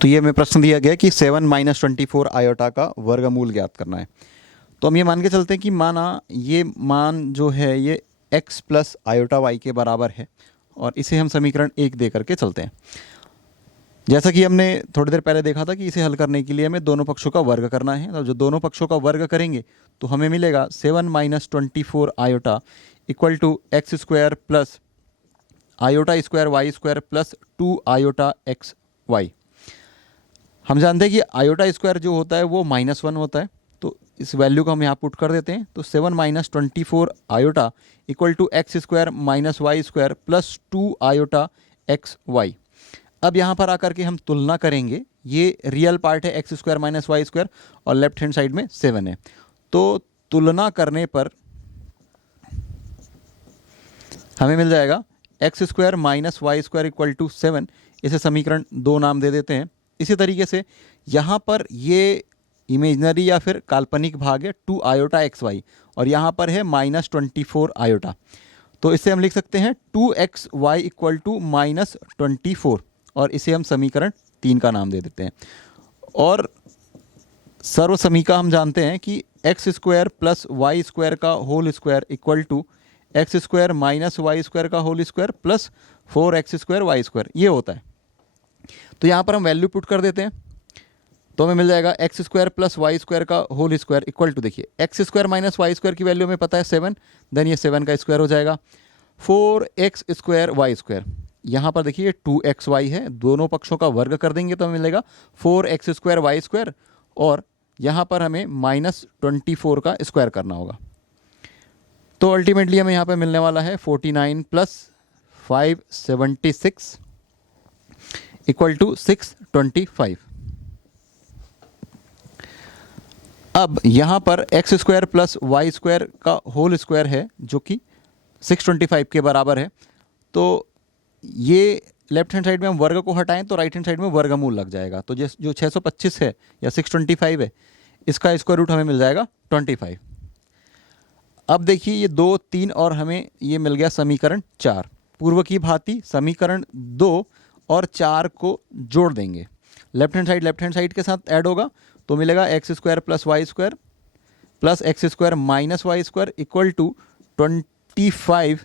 तो ये हमें प्रश्न दिया गया कि 7 माइनस 24 आयोटा का वर्गमूल ज्ञात करना है। तो हम ये मान के चलते हैं कि माना ये मान जो है ये x प्लस आयोटा वाई के बराबर है और इसे हम समीकरण 1 दे करके चलते हैं। जैसा कि हमने थोड़ी देर पहले देखा था कि इसे हल करने के लिए हमें दोनों पक्षों का वर्ग करना है। तो जो दोनों पक्षों का वर्ग करेंगे तो हमें मिलेगा 7 minus 24 iota equal to x square plus iota square y square plus 2 iota x y. हम जानते हैं कि आयोटा स्क्वायर जो होता है वो -1 होता है, तो इस वैल्यू को हम यहाँ पुट कर देते हैं। तो 7 minus 24 iota equal to x square minus y square plus 2 iota x y. अब यहाँ पर आकर के हम तुलना करेंगे, ये रियल पार्ट है x square minus y square और लेफ्ट हैंड साइड में 7 है। तो तुलना करने पर हमें मिल जाएगा x square minus y square equal to 7। इसे समीकरण 2 नाम दे देते हैं। इसी तरीके से यहाँ पर ये इमेजनरी या फिर काल्पनिक भाग है 2 आयोटा एक्स वाई और यहाँ पर है -24 आयोटा। तो इसे हम लिख सकते हैं 2x वाई इक्वल टू -24 और इसे हम समीकरण 3 का नाम दे देते हैं। और सर्व समीका हम जानते हैं कि x square plus y square का whole square equal to x square minus y square का whole square plus 4x square y square ये होता है। तो यहाँ पर हम वैल्यू पुट कर देते हैं तो हमें मिल जाएगा x square plus y square का होल स्क्वायर इक्वल टू, देखिए x square minus y square की वैल्यू हमें पता है 7, देन ये 7 का स्क्वायर हो जाएगा 4x स्क्वायर वाई स्क्वायर। यहाँ पर देखिए 2xy है, दोनों पक्षों का वर्ग कर देंगे तो हमें मिलेगा 4x स्क्वायर वाई स्क्वायर और यहाँ पर हमें -24 का स्क्वायर करना होगा। तो अल्टीमेटली हमें यहाँ पर मिलने वाला है 49 प्लस 576 इक्वल टू 625। अब यहाँ पर x square plus y square का होल स्क्वायर है जो कि 625 के बराबर है। तो ये लेफ्ट हैंड साइड में हम वर्ग को हटाएं तो राइट हैंड साइड में वर्गमूल लग जाएगा। तो जो 625 है या 625 है इसका स्क्वायर रूट हमें मिल जाएगा 25। अब देखिए ये 2, 3 और हमें ये मिल गया समीकरण 4। पूर्व की भांति समीकरण 2 और 4 को जोड़ देंगे, लेफ्ट हैंड साइड के साथ ऐड होगा तो मिलेगा x square plus y square plus x square minus y square equal to 25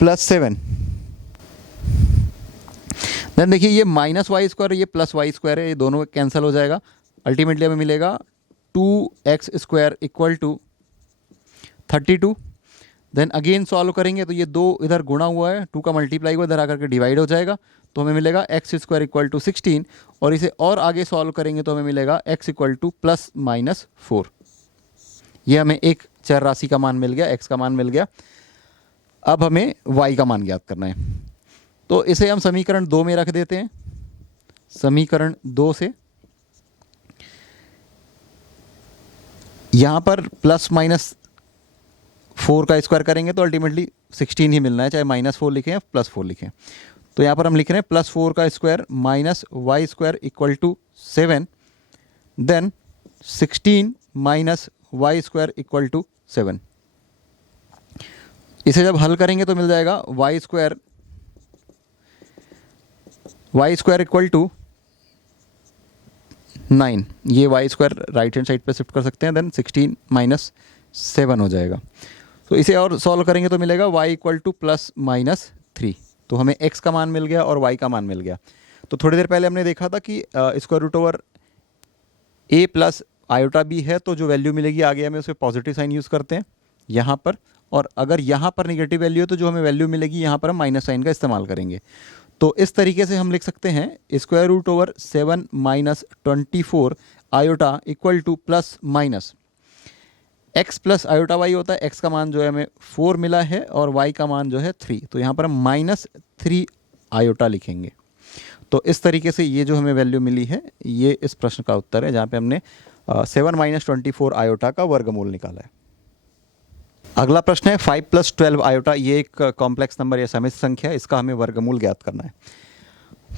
plus 7। Then देखिए ये माइनस वाई स्क्वायर ये प्लस वाई स्क्वायर है, ये दोनों कैंसिल हो जाएगा। अल्टीमेटली हमें मिलेगा 2x square equal to 32। Then again solve करेंगे तो ये 2 इधर गुणा हुआ है, 2 का मल्टीप्लाई हुआ इधर आकर के डिवाइड हो जाएगा तो हमें मिलेगा एक्स स्क्वायर इक्वल टू 16 और इसे और आगे सॉल्व करेंगे तो हमें मिलेगा x equal to plus minus 4। ये हमें एक चर राशि का मान मिल गया, x का मान मिल गया। अब हमें y का मान ज्ञात करना है तो इसे हम समीकरण 2 में रख देते हैं। समीकरण 2 से यहाँ पर प्लस माइनस 4 का स्क्वायर करेंगे तो अल्टीमेटली 16 ही मिलना है, चाहे -4 लिखें या +4 लिखें। तो यहाँ पर हम लिख रहे हैं +4 का square minus y square equal to 7, then 16 minus y square equal to 7। इसे जब हल करेंगे तो मिल जाएगा वाई स्क्वायर इक्वल टू 9। ये y square right hand side पे शिफ्ट कर सकते हैं, देन 16 माइनस 7 हो जाएगा। तो इसे और सॉल्व करेंगे तो मिलेगा y equal to plus minus 3। तो हमें x का मान मिल गया और y का मान मिल गया। तो थोड़ी देर पहले हमने देखा था कि square root over a plus iota b है तो जो वैल्यू मिलेगी आगे हमें उसमें पॉजिटिव साइन यूज़ करते हैं यहाँ पर, और अगर यहाँ पर निगेटिव वैल्यू है तो जो हमें वैल्यू मिलेगी यहाँ पर हम माइनस साइन का इस्तेमाल करेंगे। तो इस तरीके से हम लिख सकते हैं square root over 7 minus 24 iota equal to plus minus x plus iota y होता है। x का मान जो है हमें 4 मिला है और y का मान जो है 3, तो यहाँ पर हम -3 आयोटा लिखेंगे। तो इस तरीके से ये जो हमें वैल्यू मिली है ये इस प्रश्न का उत्तर है जहाँ पे हमने 7 माइनस 24 आयोटा का वर्गमूल निकाला है। अगला प्रश्न है 5 प्लस 12 आयोटा। ये एक कॉम्प्लेक्स नंबर या समिश्र संख्या है, इसका हमें वर्गमूल ज्ञात करना है।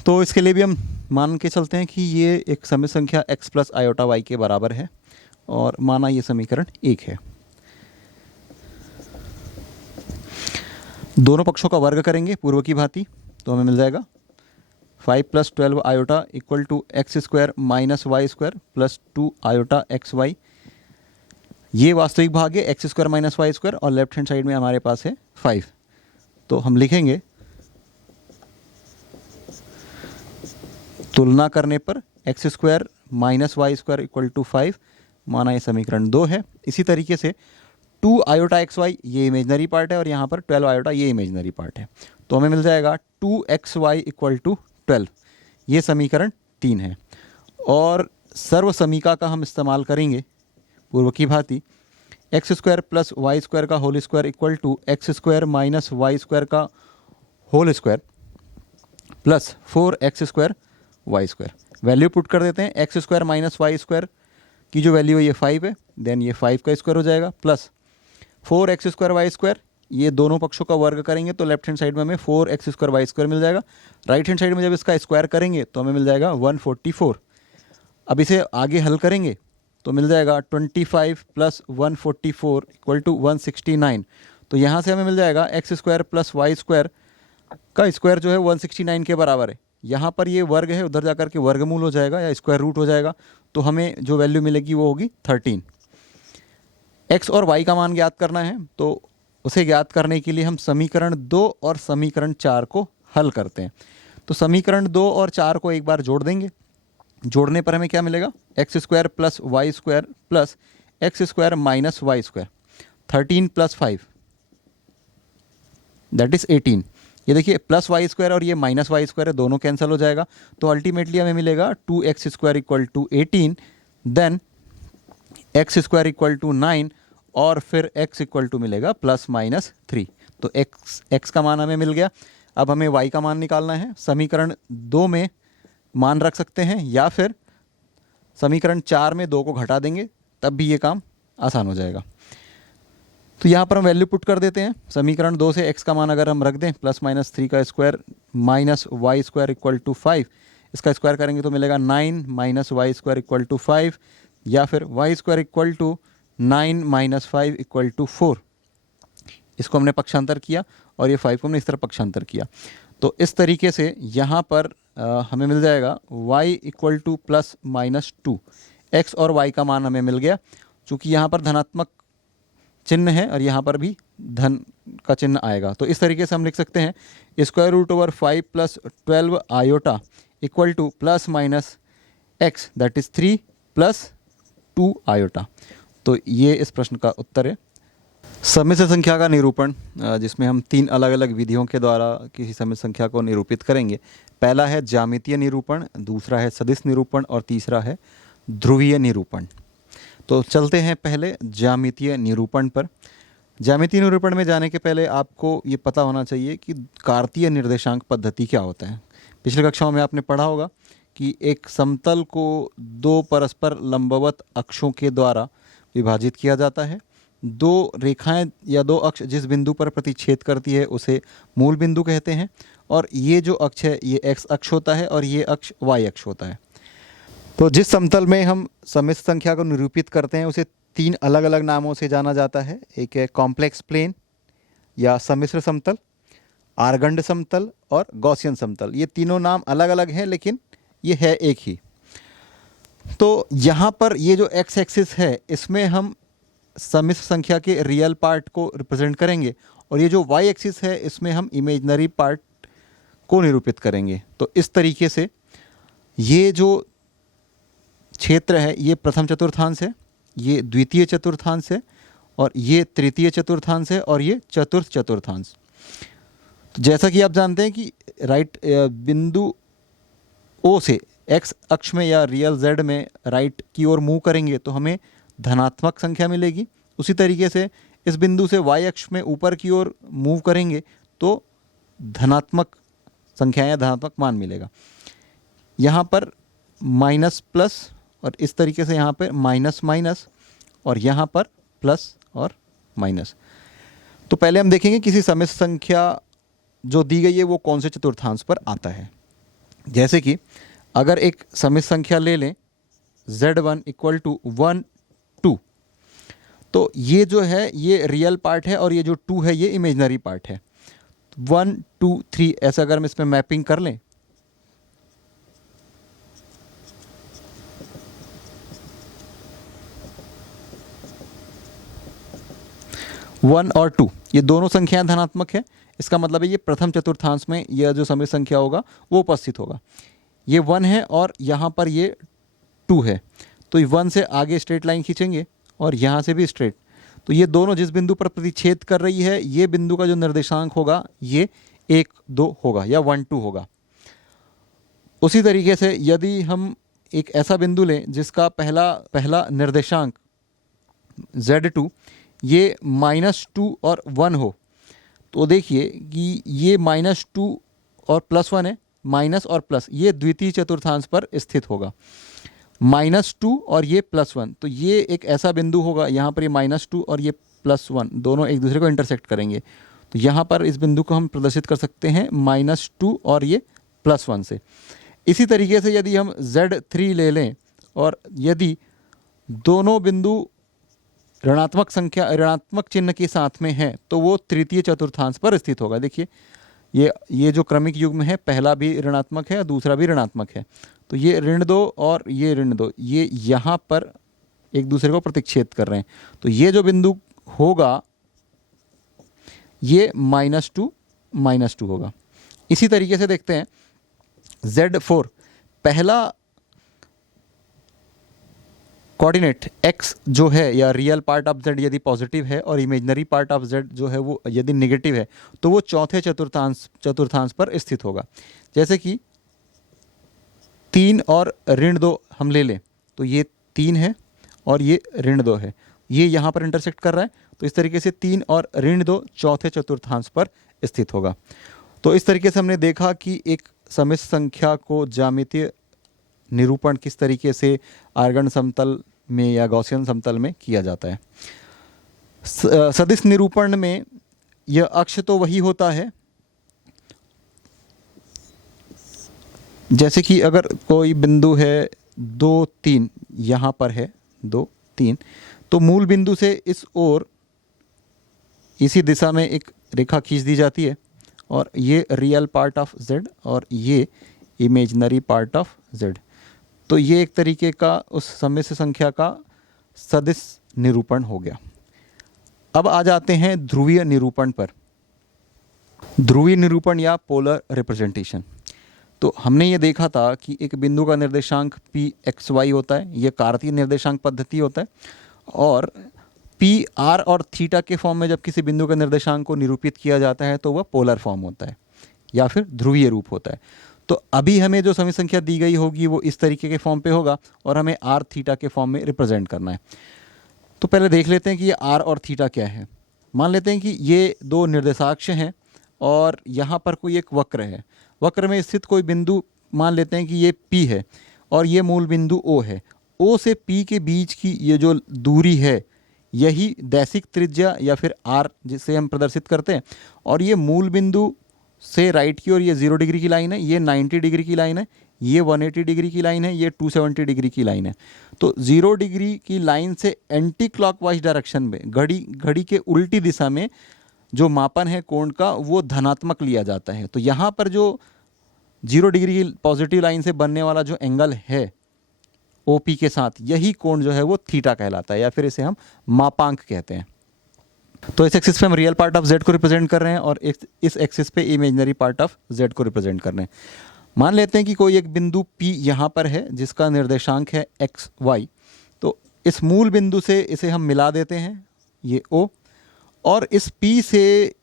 तो इसके लिए भी हम मान के चलते हैं कि ये एक समिश्र संख्या x प्लस आयोटा y के बराबर है और माना ये समीकरण 1 है। दोनों पक्षों का वर्ग करेंगे पूर्व की भांति तो हमें मिल जाएगा 5 plus 12 iota equal to x square minus y square plus 2 iota x y. ये वास्तविक भाग है x square minus y square, और लेफ्ट हैंड साइड में हमारे पास है 5। तो हम लिखेंगे तुलना करने पर x square minus y square equal to 5, माना ये समीकरण 2 है। इसी तरीके से 2 आयोटा एक्स वाई ये इमेजनरी पार्ट है और यहाँ पर 12 आयोटा ये इमेजनरी पार्ट है, तो हमें मिल जाएगा 2 वाई इक्वल टू 12। ये समीकरण 3 है। और सर्व समीका का हम इस्तेमाल करेंगे पूर्व की भांति। X square plus y square का whole square equal to x square minus y square का whole square plus 4x square y square. Value put कर देते हैं। X square minus y square की जो वैल्यू है ये 5 है, देन ये 5 का स्क्वायर हो जाएगा plus 4x square y square. ये दोनों पक्षों का वर्ग करेंगे तो लेफ्ट हैंड साइड में हमें 4x स्क्वायर वाई स्क्वायर मिल जाएगा। राइट हैंड साइड में जब इसका स्क्वायर करेंगे तो हमें मिल जाएगा 144। अब इसे आगे हल करेंगे तो मिल जाएगा 25 प्लस 144 इक्वल टू 169। तो यहाँ से हमें मिल जाएगा x square plus y square का स्क्वायर जो है 169 के बराबर है। यहाँ पर ये वर्ग है, उधर जाकर के वर्गमूल हो जाएगा या स्क्वायर रूट हो जाएगा, तो हमें जो वैल्यू मिलेगी वो होगी 13। एक्स और वाई का मान ज्ञात करना है, तो उसे ज्ञात करने के लिए हम समीकरण 2 और समीकरण 4 को हल करते हैं। तो समीकरण 2 और 4 को एक बार जोड़ देंगे। जोड़ने पर हमें क्या मिलेगा, x square plus y square plus x square minus y square 13 plus 5 that is 18। ये देखिए प्लस वाई स्क्वायर और ये माइनस वाई स्क्वायर है, दोनों कैंसिल हो जाएगा, तो अल्टीमेटली हमें मिलेगा 2x square equal to 18, then x square equal to 9 और फिर x इक्वल टू मिलेगा प्लस माइनस 3। तो x का मान हमें मिल गया। अब हमें y का मान निकालना है। समीकरण 2 में मान रख सकते हैं या फिर समीकरण 4 में 2 को घटा देंगे, तब भी ये काम आसान हो जाएगा। तो यहाँ पर हम वैल्यू पुट कर देते हैं। समीकरण 2 से x का मान अगर हम रख दें प्लस माइनस 3 का square minus y square equal to 5, इसका स्क्वायर करेंगे तो मिलेगा 9 minus y square equal to 5, या फिर y square equal to 9 minus 5 equal to 4। इसको हमने पक्षांतर किया और ये 5 को हमने इस तरह पक्षांतर किया। तो इस तरीके से यहाँ पर हमें मिल जाएगा y equal to plus minus 2। X और y का मान हमें मिल गया। चूँकि यहाँ पर धनात्मक चिन्ह है और यहाँ पर भी धन का चिन्ह आएगा, तो इस तरीके से हम लिख सकते हैं square root over 5 plus 12 iota equal to plus minus x that is 3 plus 2 iota. तो ये इस प्रश्न का उत्तर है। सम्मिश्र संख्या का निरूपण, जिसमें हम 3 अलग अलग विधियों के द्वारा किसी सम्मिश्र संख्या को निरूपित करेंगे। पहला है ज्यामितीय निरूपण, दूसरा है सदिश निरूपण और तीसरा है ध्रुवीय निरूपण। तो चलते हैं पहले ज्यामितीय निरूपण पर। ज्यामितीय निरूपण में जाने के पहले आपको ये पता होना चाहिए कि कार्तीय निर्देशांक पद्धति क्या होता है। पिछले कक्षाओं में आपने पढ़ा होगा कि एक समतल को 2 परस्पर लंबवत अक्षों के द्वारा विभाजित किया जाता है। 2 रेखाएं या 2 अक्ष जिस बिंदु पर प्रतिच्छेद करती है उसे मूल बिंदु कहते हैं, और ये जो अक्ष है ये x अक्ष होता है और ये अक्ष y अक्ष होता है। तो जिस समतल में हम सम्मिश्र संख्या को निरूपित करते हैं उसे 3 अलग अलग नामों से जाना जाता है। एक है कॉम्प्लेक्स प्लेन या सम्मिश्र समतल, आर्गंड समतल और गॉसियन समतल। ये तीनों नाम अलग अलग हैं लेकिन ये है एक ही। तो यहाँ पर ये जो x एक्सिस है इसमें हम सम्मिश्र संख्या के रियल पार्ट को रिप्रेजेंट करेंगे, और ये जो y एक्सिस है इसमें हम इमेजनरी पार्ट को निरूपित करेंगे। तो इस तरीके से ये जो क्षेत्र है ये प्रथम चतुर्थांश है, ये द्वितीय चतुर्थांश है, और ये तृतीय चतुर्थांश है, और ये चतुर्थ चतुर्थांश। तो जैसा कि आप जानते हैं कि राइट बिंदु O से x अक्ष में या रियल z में राइट की ओर मूव करेंगे तो हमें धनात्मक संख्या मिलेगी। उसी तरीके से इस बिंदु से y अक्ष में ऊपर की ओर मूव करेंगे तो धनात्मक संख्या या धनात्मक मान मिलेगा। यहाँ पर माइनस प्लस, और इस तरीके से यहाँ पर माइनस माइनस, और यहाँ पर प्लस और माइनस। तो पहले हम देखेंगे किसी सम्मिश्र संख्या जो दी गई है वो कौन से चतुर्थांश पर आता है। जैसे कि अगर एक सम्मिश्र संख्या ले लें z1 इक्वल टू 1 2, तो ये जो है ये रियल पार्ट है और ये जो 2 है ये इमेजनरी पार्ट है। 1 2 3 ऐसा अगर हम इसमें मैपिंग कर लें 1 और 2 ये दोनों संख्याएं धनात्मक है, इसका मतलब है ये प्रथम चतुर्थांश में यह जो समित संख्या होगा वो उपस्थित होगा। ये 1 है और यहाँ पर ये 2 है, तो 1 से आगे स्ट्रेट लाइन खींचेंगे और यहाँ से भी स्ट्रेट, तो ये दोनों जिस बिंदु पर प्रतिच्छेद कर रही है ये बिंदु का जो निर्देशांक होगा ये 1 2 होगा या 1 2 होगा। उसी तरीके से यदि हम एक ऐसा बिंदु लें जिसका पहला निर्देशांक Z2 ये -2 और 1 हो, तो देखिए कि ये -2 और +1 है, माइनस और प्लस ये द्वितीय चतुर्थांश पर स्थित होगा। -2 और ये +1, तो ये एक ऐसा बिंदु होगा यहाँ पर ये -2 और ये +1 दोनों एक दूसरे को इंटरसेक्ट करेंगे, तो यहाँ पर इस बिंदु को हम प्रदर्शित कर सकते हैं -2 और ये +1 से। इसी तरीके से यदि हम Z3 ले लें और यदि दोनों बिंदु ऋणात्मक चिन्ह के साथ में हैं तो वो तृतीय चतुर्थांश पर स्थित होगा। देखिए ये जो क्रमिक युग्म है पहला भी ऋणात्मक है और दूसरा भी ऋणात्मक है, तो ये ऋण 2 और ये ऋण 2 ये यहाँ पर एक दूसरे को प्रतिच्छेद कर रहे हैं, तो ये जो बिंदु होगा ये -2 होगा। इसी तरीके से देखते हैं Z4 पहला कोऑर्डिनेट x जो है या रियल पार्ट ऑफ z यदि पॉजिटिव है और इमेजिनरी पार्ट ऑफ z जो है वो यदि नेगेटिव है तो वो चौथे चतुर्थांश पर स्थित होगा। जैसे कि 3 और ऋण 2 हम ले लें तो ये 3 है और ये ऋण 2 है, ये यहाँ पर इंटरसेक्ट कर रहा है, तो इस तरीके से 3 और ऋण 2 चौथे चतुर्थांश पर स्थित होगा। तो इस तरीके से हमने देखा कि एक समिश्र संख्या को ज्यामितीय निरूपण किस तरीके से आर्गन समतल में या गॉसियन समतल में किया जाता है। सदिश निरूपण में यह अक्ष तो वही होता है, जैसे कि अगर कोई बिंदु है 2 3 यहाँ पर है 2 3, तो मूल बिंदु से इस ओर इसी दिशा में एक रेखा खींच दी जाती है और ये रियल पार्ट ऑफ z और ये इमेजिनरी पार्ट ऑफ z, तो ये एक तरीके का उस सम्मिश्र संख्या का सदिश निरूपण हो गया। अब आ जाते हैं ध्रुवीय निरूपण पर। ध्रुवीय निरूपण या पोलर रिप्रेजेंटेशन, तो हमने ये देखा था कि एक बिंदु का निर्देशांक p x y होता है, ये कार्तीय निर्देशांक पद्धति होता है, और p r और थीटा के फॉर्म में जब किसी बिंदु के निर्देशांक को निरूपित किया जाता है तो वह पोलर फॉर्म होता है या फिर ध्रुवीय रूप होता है। तो अभी हमें जो समी संख्या दी गई होगी वो इस तरीके के फॉर्म पे होगा और हमें आर थीटा के फॉर्म में रिप्रेजेंट करना है। तो पहले देख लेते हैं कि ये आर और थीटा क्या है। मान लेते हैं कि ये दो निर्देशाक्ष हैं और यहाँ पर कोई एक वक्र है, वक्र में स्थित कोई बिंदु मान लेते हैं कि ये P है और ये मूल बिंदु O है। O से P के बीच की ये जो दूरी है यही दैशिक त्रिज्या या फिर R जिसे हम प्रदर्शित करते हैं, और ये मूल बिंदु से राइट की ओर ये 0 डिग्री की लाइन है, ये 90 डिग्री की लाइन है, ये 180 डिग्री की लाइन है, ये 270 डिग्री की लाइन है। तो 0 डिग्री की लाइन से एंटी क्लॉकवाइज डायरेक्शन में घड़ी के उल्टी दिशा में जो मापन है कोण का वो धनात्मक लिया जाता है। तो यहाँ पर जो 0 डिग्री की पॉजिटिव लाइन से बनने वाला जो एंगल है OP के साथ, यही कोण जो है वो थीटा कहलाता है या फिर इसे हम मापांक कहते हैं। तो इस एक्सिस पे हम रियल पार्ट ऑफ z को रिप्रेजेंट कर रहे हैं और इस एक्सिस पे इमेजिनरी पार्ट ऑफ z को रिप्रेजेंट कर रहे हैं। मान लेते हैं कि कोई एक बिंदु P यहाँ पर है जिसका निर्देशांक है x y, तो इस मूल बिंदु से इसे हम मिला देते हैं ये O, और इस P से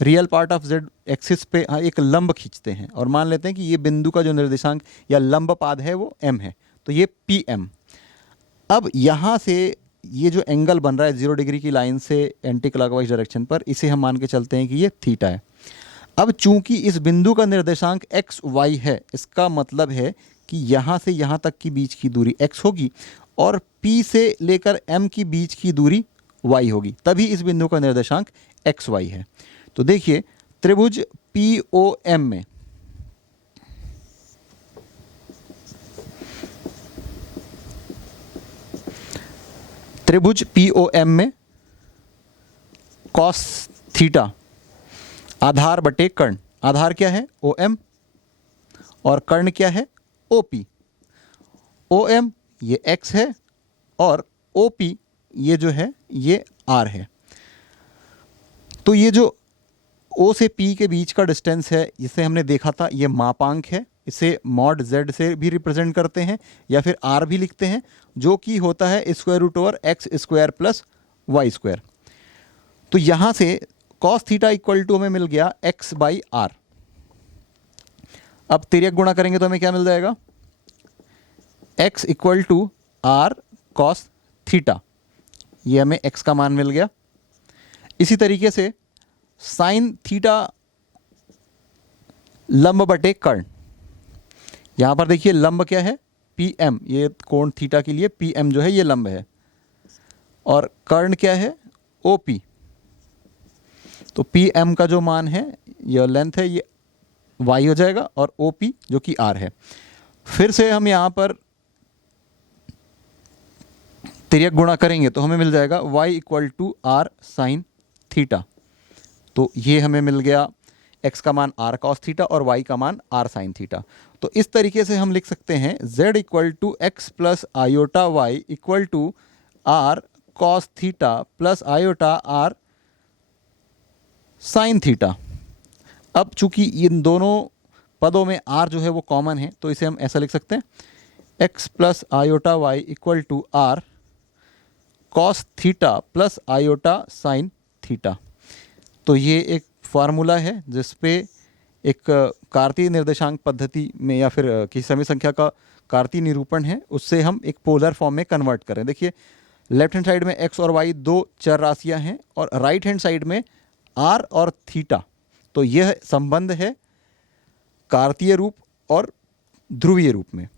real part of z axis पे एक लंब खींचते हैं और मान लेते हैं कि ये बिंदु का जो निर्देशांक या लंब पाद है वो m है, तो ये PM। अब यहाँ से ये जो एंगल बन रहा है 0 डिग्री की लाइन से एंटी क्लॉकवाइज डायरेक्शन पर, इसे हम मान के चलते हैं कि ये थीटा है। अब चूंकि इस बिंदु का निर्देशांक x y है, इसका मतलब है कि यहाँ से यहाँ तक की बीच की दूरी x होगी और P से लेकर M की बीच की दूरी y होगी, तभी इस बिंदु का निर्देशांक x y है। तो देखिए त्रिभुज POM में में cos थीटा आधार बटे कर्ण, आधार क्या है OM और कर्ण क्या है OP। OM ये x है और OP ये जो है ये R है। तो ये जो O से P के बीच का डिस्टेंस है, जिसे हमने देखा था, ये मापांक है। इसे मॉड Z से भी रिप्रेजेंट करते हैं या फिर R भी लिखते हैं, जो कि होता है square root over x square plus y square. तो यहाँ से कॉस थीटा इक्वल टू हमें मिल गया x बाई आर। अब तिर्यक गुणा करेंगे तो हमें क्या मिल जाएगा, x equal to r cos theta, ये हमें x का मान मिल गया। इसी तरीके से साइन थीटा लंब बटे कर्ण, यहाँ पर देखिए लंब क्या है, PM, ये कोण थीटा के लिए PM जो है ये लंब है, और कर्ण क्या है, OP। तो PM का जो मान है, यह लेंथ है, ये y हो जाएगा, और OP जो कि r है। फिर से हम यहाँ पर तिर्यक गुणा करेंगे तो हमें मिल जाएगा y equal to r sine theta. तो ये हमें मिल गया x का मान r कॉस थीटा और y का मान r साइन थीटा। तो इस तरीके से हम लिख सकते हैं z equal to x plus iota y equal to r cos theta plus iota r sine theta. अब चूंकि इन दोनों पदों में r जो है वो कॉमन है, तो इसे हम ऐसा लिख सकते हैं x plus iota y equal to r cos theta plus iota sine theta. तो ये एक फार्मूला है जिसपे एक कार्तीय निर्देशांक पद्धति में या फिर किसी समय संख्या का कार्तीय निरूपण है, उससे हम एक पोलर फॉर्म में कन्वर्ट करें। देखिए लेफ्ट हैंड साइड में x और y दो चर राशियां हैं और राइट हैंड साइड में r और थीटा। तो यह संबंध है कार्तीय रूप और ध्रुवीय रूप में।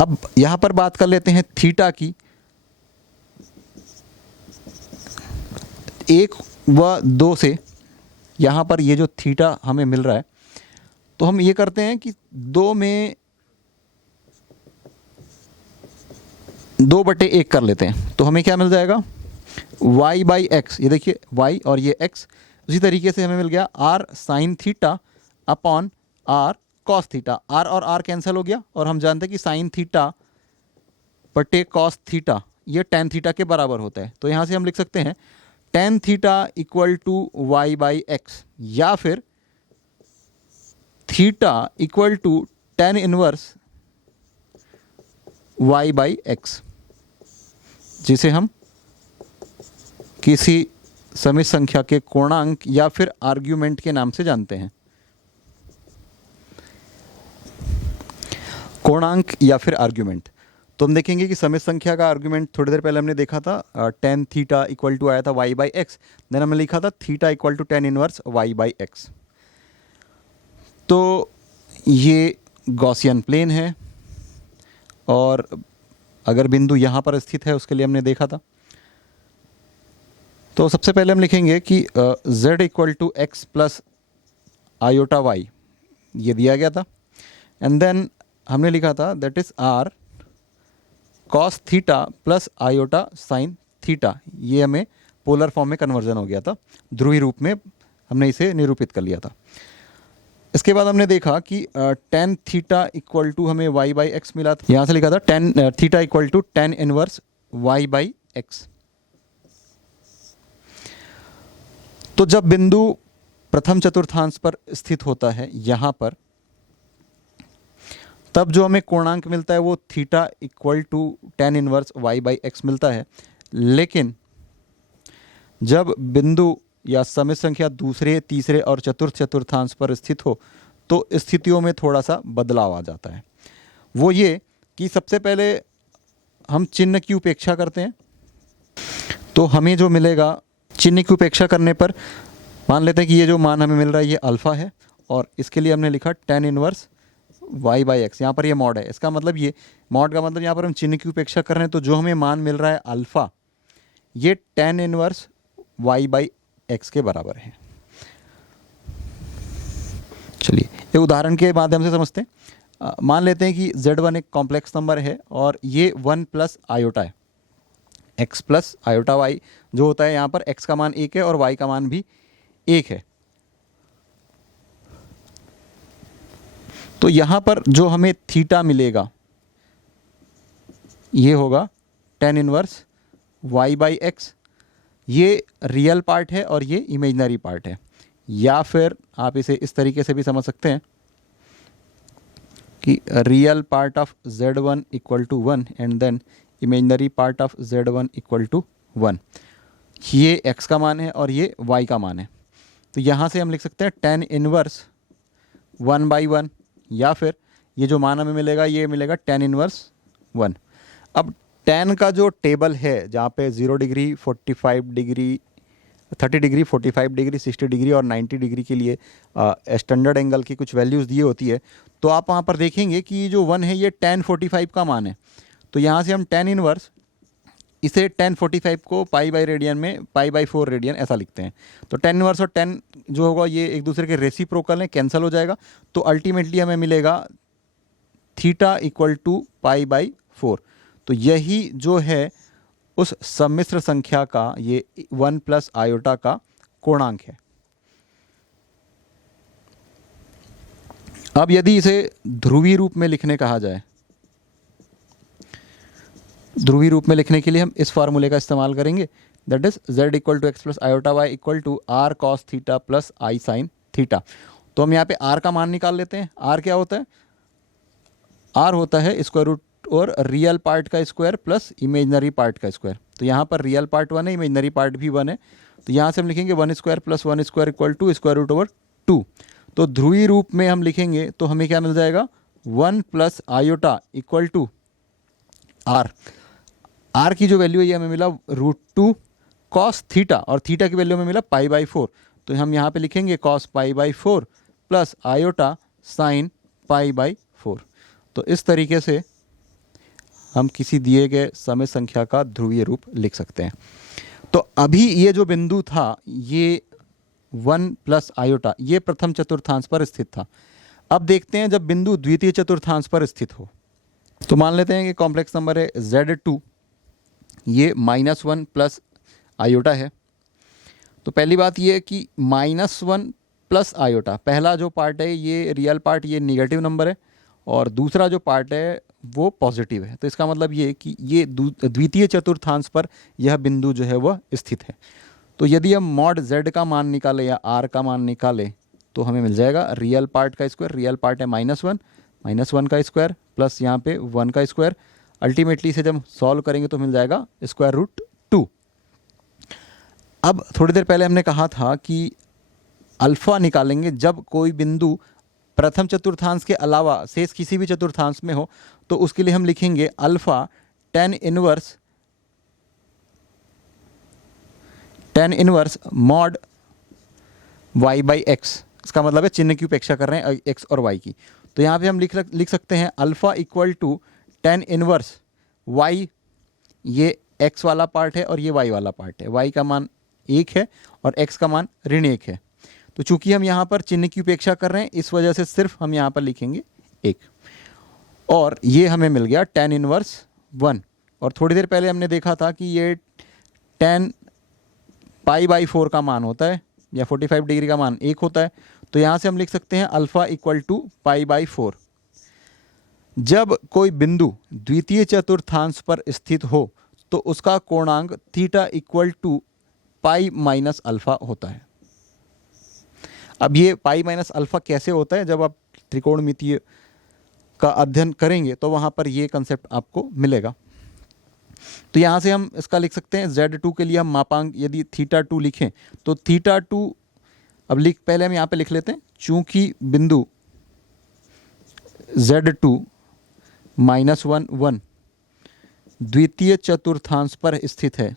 अब यहां पर बात कर लेते हैं थीटा की। 1 व 2 से यहाँ पर ये जो थीटा हमें मिल रहा है, तो हम ये करते हैं कि 2 में 2/1 कर लेते हैं। तो हमें क्या मिल जाएगा, y बाई एक्स, ये देखिए y और ये x। उसी तरीके से हमें मिल गया r sine theta upon r cos theta. r और r कैंसिल हो गया, और हम जानते हैं कि साइन थीटा बटे कॉस थीटा ये टेन थीटा के बराबर होता है। तो यहाँ से हम लिख सकते हैं tan theta equal to y by x, या फिर theta equal to tan inverse y by x, जिसे हम किसी समित संख्या के कोणांक या फिर आर्ग्यूमेंट के नाम से जानते हैं। कोणांक या फिर आर्ग्यूमेंट, तो हम देखेंगे कि समित संख्या का आर्ग्यूमेंट थोड़ी देर पहले हमने देखा था, टेन थीटा इक्वल टू आया था वाई बाई एक्स, देन हमने लिखा था theta equal to tan inverse y by x. तो ये गॉसियन प्लेन है, और अगर बिंदु यहाँ पर स्थित है उसके लिए हमने देखा था। तो सबसे पहले हम लिखेंगे कि z equal to x plus iota y, ये दिया गया था, एंड देन हमने लिखा था that is r cos theta plus iota sine theta. ये हमें पोलर फॉर्म में कन्वर्जन हो गया था, ध्रुवीय रूप में हमने इसे निरूपित कर लिया था। इसके बाद हमने देखा कि टेन थीटा इक्वल टू हमें वाई बाई एक्स मिला था। यहाँ से लिखा था tan theta equal to tan inverse y by x. तो जब बिंदु प्रथम चतुर्थांश पर स्थित होता है यहाँ पर, तब जो हमें कोणांक मिलता है वो theta equal to tan inverse y by x मिलता है। लेकिन जब बिंदु या समित संख्या दूसरे, तीसरे और चतुर्थ चतुर्थांश पर स्थित हो, तो स्थितियों में थोड़ा सा बदलाव आ जाता है। वो ये कि सबसे पहले हम चिन्ह की उपेक्षा करते हैं, तो हमें जो मिलेगा चिन्ह की उपेक्षा करने पर, मान लेते हैं कि ये जो मान हमें मिल रहा है ये अल्फ़ा है, और इसके लिए हमने लिखा tan inverse y by x. यहाँ पर ये मॉड है, इसका मतलब ये मॉड का मतलब यहाँ पर हम चिन्ह की उपेक्षा कर रहे हैं, तो जो हमें मान मिल रहा है अल्फ़ा, ये tan inverse y by x के बराबर है। चलिए ये उदाहरण के माध्यम से समझते हैं। मान लेते हैं कि z1 एक कॉम्प्लेक्स नंबर है और ये 1 प्लस आयोटा है, x प्लस आयोटा y जो होता है, यहाँ पर x का मान 1 है और y का मान भी 1 है। तो यहाँ पर जो हमें थीटा मिलेगा ये होगा tan inverse y by x, ये रियल पार्ट है और ये इमेजनरी पार्ट है। या फिर आप इसे इस तरीके से भी समझ सकते हैं कि real part of z1 equal to 1 and then imaginary part of z1 equal to 1। ये x का मान है और ये y का मान है। तो यहाँ से हम लिख सकते हैं tan इनवर्स 1/1, या फिर ये जो मान हमें मिलेगा ये मिलेगा tan इनवर्स 1। अब tan का जो टेबल है जहाँ पे 0 degree, 45 degree, 30 degree, 45 degree, 60 degree और 90 डिग्री के लिए स्टैंडर्ड एंगल की कुछ वैल्यूज़ दी होती है, तो आप वहाँ पर देखेंगे कि ये जो 1 है ये tan 45 का मान है। तो यहाँ से हम tan इनवर्स इसे tan 45 को पाई बाई रेडियन में π/4 रेडियन ऐसा लिखते हैं। तो tan इनवर्स और tan जो होगा ये एक दूसरे के रेसिप्रोकल हैं, कैंसिल हो जाएगा। तो अल्टीमेटली हमें मिलेगा थीटा इक्वल टू π/4। तो यही जो है उस सम्मिश्र संख्या का ये 1 प्लस आयोटा का कोणांक है। अब यदि इसे ध्रुवीय रूप में लिखने कहा जाए, ध्रुवीय रूप में लिखने के लिए हम इस फार्मूले का इस्तेमाल करेंगे, that is z equal to x plus iota y equal to r cos theta plus i sine theta. तो हम यहाँ पे r का मान निकाल लेते हैं। r क्या होता है? r होता है स्क्वायर रूट और रियल पार्ट का स्क्वायर प्लस इमेजनरी पार्ट का स्क्वायर। तो यहाँ पर रियल पार्ट 1 है, इमेजनरी पार्ट भी 1 है। तो यहाँ से हम लिखेंगे 1 square plus 1 square equal to square root over 2। तो ध्रुवीय रूप में हम लिखेंगे तो हमें क्या मिल जाएगा? 1 plus iota equal to r. R की जो वैल्यू है ये हमें मिला √2 कॉस थीटा, और थीटा की वैल्यू हमें मिला π/4। तो हम यहाँ पे लिखेंगे कॉस π/4 प्लस आयोटा साइन π/4। तो इस तरीके से हम किसी दिए गए समय संख्या का ध्रुवीय रूप लिख सकते हैं। तो अभी ये जो बिंदु था ये 1 प्लस आयोटा ये प्रथम चतुर्थांश पर स्थित था। अब देखते हैं जब बिंदु द्वितीय चतुर्थांश पर स्थित हो। तो मान लेते हैं कि कॉम्प्लेक्स नंबर है z2, ये -1 प्लस आयोटा है। तो पहली बात ये है कि -1 प्लस आयोटा, पहला जो पार्ट है ये रियल पार्ट ये निगेटिव नंबर है और दूसरा जो पार्ट है वो पॉजिटिव है। तो इसका मतलब ये कि ये द्वितीय चतुर्थांश पर यह बिंदु जो है वह स्थित है। तो यदि हम मॉड z का मान निकालें या r का मान निकालें तो हमें मिल जाएगा रियल पार्ट का स्क्वायर, रियल पार्ट है -1 का स्क्वायर प्लस यहाँ पे 1 का स्क्वायर। अल्टीमेटली इसे जब सॉल्व करेंगे तो मिल जाएगा स्क्वायर रूट 2। अब थोड़ी देर पहले हमने कहा था कि अल्फ़ा निकालेंगे जब कोई बिंदु प्रथम चतुर्थांश के अलावा शेष किसी भी चतुर्थांश में हो। तो उसके लिए हम लिखेंगे alpha tan inverse mod y by x. इसका मतलब है चिन्ह की उपेक्षा कर रहे हैं x और y की। तो यहाँ पे हम लिख सकते हैं alpha equal to tan inverse y, ये x वाला पार्ट है और ये y वाला पार्ट है। y का मान 1 है और x का मान ऋण 1 है। तो चूंकि हम यहाँ पर चिन्ह की उपेक्षा कर रहे हैं इस वजह से सिर्फ हम यहाँ पर लिखेंगे 1, और ये हमें मिल गया tan इनवर्स 1। और थोड़ी देर पहले हमने देखा था कि ये tan π/4 का मान होता है या 45 डिग्री का मान 1 होता है। तो यहाँ से हम लिख सकते हैं अल्फ़ा इक्वल टू π/4। जब कोई बिंदु द्वितीय चतुर्थांश पर स्थित हो तो उसका कोणांक theta equal to pi minus alpha होता है। अब ये पाई माइनस अल्फ़ा कैसे होता है, जब आप त्रिकोणमितीय का अध्ययन करेंगे तो वहाँ पर ये कंसेप्ट आपको मिलेगा। तो यहाँ से हम इसका लिख सकते हैं z2 के लिए हम मापांक यदि θ2 लिखें तो θ2 अब पहले हम यहाँ पे लिख लेते हैं, चूंकि बिंदु z2 -1 1 द्वितीय चतुर्थांश पर स्थित है,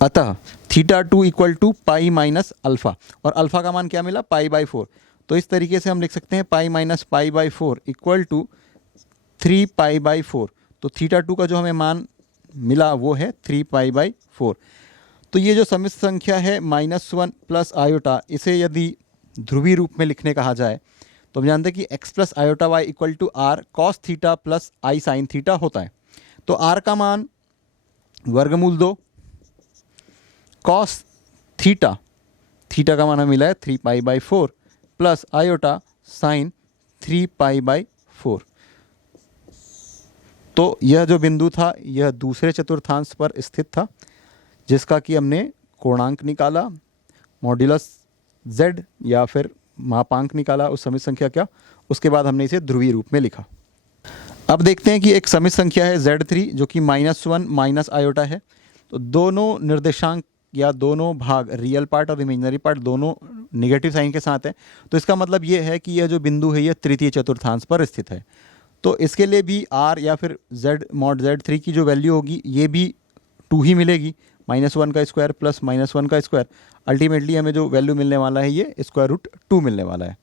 अतः θ2 equal to pi minus alpha, और अल्फ़ा का मान क्या मिला π/4। तो इस तरीके से हम लिख सकते हैं पाई माइनस π/4 इक्वल टू 3π/4। तो θ2 का जो हमें मान मिला वो है 3π/4। तो ये जो सम्मिश्र संख्या है -1 प्लस आयोटा, इसे यदि ध्रुवीय रूप में लिखने कहा जाए तो हम जानते हैं कि x plus iota y equal to r cos theta plus i sine theta होता है। तो r का मान वर्गमूल 2 कॉस थीटा, थीटा का मान हमें मिला है 3π/4 प्लस आयोटा साइन 3π/4। तो यह जो बिंदु था यह दूसरे चतुर्थांश पर स्थित था, जिसका कि हमने कोणांक निकाला, मॉड्यूलस z या फिर मापांक निकाला उस समित संख्या का, उसके बाद हमने इसे ध्रुवीय रूप में लिखा। अब देखते हैं कि एक समित संख्या है z3 जो कि -1 माइनस आयोटा है। तो दोनों निर्देशांक या दोनों भाग, रियल पार्ट और इमेजिनरी पार्ट, दोनों निगेटिव साइन के साथ है। तो इसका मतलब ये है कि यह जो बिंदु है यह तृतीय चतुर्थांश पर स्थित है। तो इसके लिए भी r या फिर z मॉड z3 की जो वैल्यू होगी ये भी 2 ही मिलेगी, -1 का स्क्वायर प्लस -1 का स्क्वायर। अल्टीमेटली हमें जो वैल्यू मिलने वाला है ये √2 मिलने वाला है।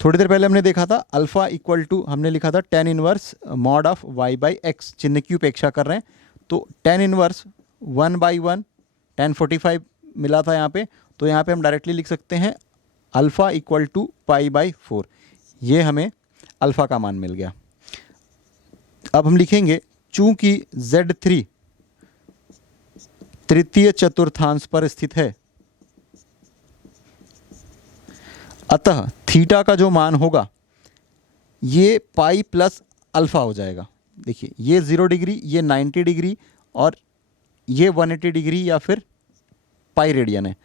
थोड़ी देर पहले हमने देखा था अल्फ़ा इक्वल टू, हमने लिखा था tan inverse mod of y/x, चिन्ह की उपेक्षा कर रहे हैं। तो tan इनवर्स 1/1 tan 45 मिला था यहाँ पे, तो यहाँ पे हम डायरेक्टली लिख सकते हैं अल्फ़ा इक्वल टू π/4। ये हमें अल्फ़ा का मान मिल गया। अब हम लिखेंगे चूंकि Z3 तृतीय चतुर्थांश पर स्थित है, अतः थीटा का जो मान होगा ये पाई प्लस अल्फ़ा हो जाएगा। देखिए ये 0 डिग्री, ये 90 डिग्री और ये 180 डिग्री या फिर पाई रेडियन है।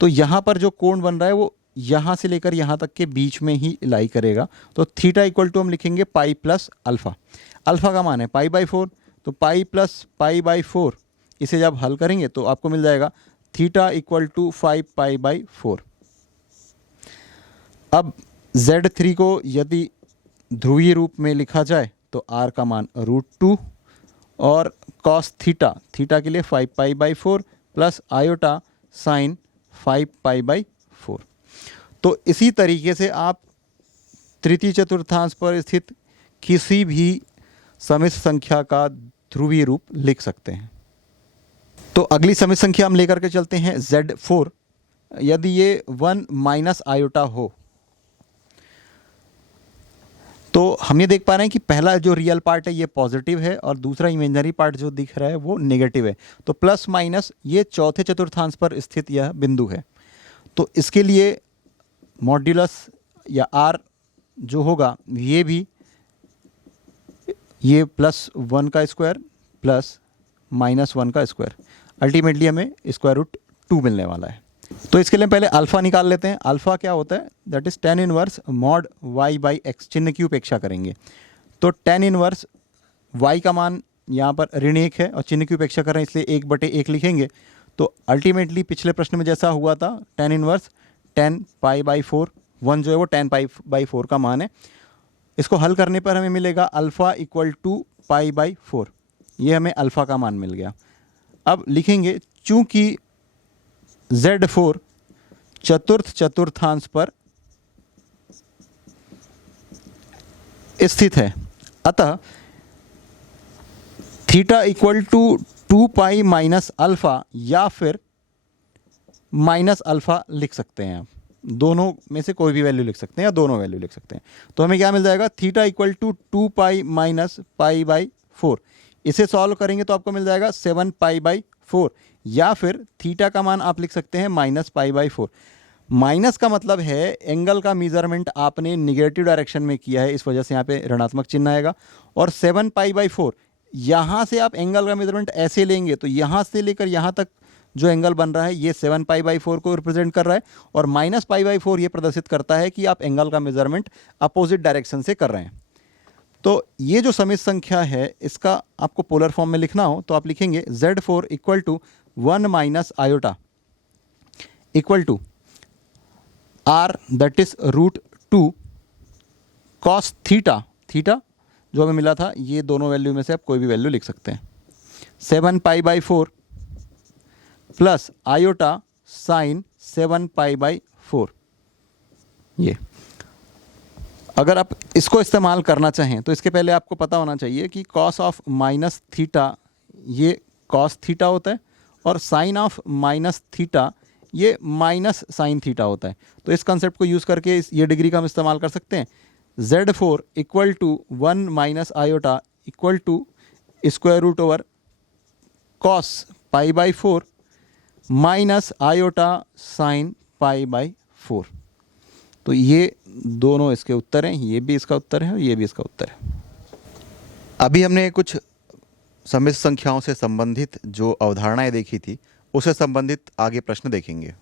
तो यहाँ पर जो कोण बन रहा है वो यहाँ से लेकर यहाँ तक के बीच में ही लाई करेगा। तो थीटा इक्वल टू हम लिखेंगे पाई प्लस अल्फ़ा। अल्फ़ा का मान है π/4, तो पाई प्लस π/4, इसे जब हल करेंगे तो आपको मिल जाएगा थीटा इक्वल टू 5π/4। अब Z3 को यदि ध्रुवीय रूप में लिखा जाए तो r का मान √2 और cos थीटा के लिए 5π/4 प्लस आयोटा साइन 5π/4। तो इसी तरीके से आप तृतीय चतुर्थांश पर स्थित किसी भी समित संख्या का ध्रुवीय रूप लिख सकते हैं। तो अगली समित संख्या हम लेकर के चलते हैं Z4। यदि ये 1 माइनस आयोटा हो तो हम ये देख पा रहे हैं कि पहला जो रियल पार्ट है ये पॉजिटिव है और दूसरा इमेजिनरी पार्ट जो दिख रहा है वो नेगेटिव है। तो प्लस माइनस ये चौथे चतुर्थांश पर स्थित यह बिंदु है। तो इसके लिए मॉड्यूलस या r जो होगा ये भी ये +1 का स्क्वायर प्लस -1 का स्क्वायर, अल्टीमेटली हमें √2 मिलने वाला है। तो इसके लिए पहले अल्फ़ा निकाल लेते हैं। अल्फ़ा क्या होता है, that is tan inverse mod y/x, चिन्ह की उपेक्षा करेंगे। तो tan इनवर्स y का मान यहाँ पर ऋण 1 है और चिन्ह की उपेक्षा कर रहे हैं इसलिए 1/1 लिखेंगे। तो अल्टीमेटली पिछले प्रश्न में जैसा हुआ था tan इनवर्स tan π/4, 1 जो है वो tan π/4 का मान है। इसको हल करने पर हमें मिलेगा अल्फ़ा इक्वल टू π/4, ये हमें अल्फ़ा का मान मिल गया। अब लिखेंगे चूंकि Z4 चतुर्थ चतुर्थांश पर स्थित है, अतः theta equal to 2π minus alpha या फिर माइनस अल्फ़ा लिख सकते हैं। आप दोनों में से कोई भी वैल्यू लिख सकते हैं या दोनों वैल्यू लिख सकते हैं। तो हमें क्या मिल जाएगा, थीटा इक्वल टू 2π माइनस π/4। इसे सॉल्व करेंगे तो आपको मिल जाएगा 7π/4 या फिर थीटा का मान आप लिख सकते हैं -π/4। माइनस का मतलब है एंगल का मेजरमेंट आपने निगेटिव डायरेक्शन में किया है, इस वजह से यहाँ पे ऋणात्मक चिन्ह आएगा। और 7π/4 यहाँ से आप एंगल का मेजरमेंट ऐसे लेंगे तो यहाँ से लेकर यहाँ तक जो एंगल बन रहा है ये 7π/4 को रिप्रेजेंट कर रहा है और -π/4 ये प्रदर्शित करता है कि आप एंगल का मेजरमेंट अपोजिट डायरेक्शन से कर रहे हैं। तो ये जो समित संख्या है इसका आपको पोलर फॉर्म में लिखना हो तो आप लिखेंगे Z4 equal to 1 minus iota equal to r that is √2 cos theta जो हमें मिला था, ये दोनों वैल्यू में से आप कोई भी वैल्यू लिख सकते हैं, 7π/4 प्लस आयोटा साइन 7π/4। ये अगर आप इसको इस्तेमाल करना चाहें तो इसके पहले आपको पता होना चाहिए कि cos ऑफ माइनस थीटा ये cos थीटा होता है और साइन ऑफ माइनस थीटा ये माइनस साइन थीटा होता है। तो इस कंसेप्ट को यूज़ करके ये डिग्री का हम इस्तेमाल कर सकते हैं। Z4 equal to 1 minus iota equal to √2 cos π/4 minus iota sine π/4। तो ये दोनों इसके उत्तर हैं, ये भी इसका उत्तर है और ये भी इसका उत्तर है। अभी हमने कुछ सम्मिश्र संख्याओं से संबंधित जो अवधारणाएं देखी थी उससे संबंधित आगे प्रश्न देखेंगे।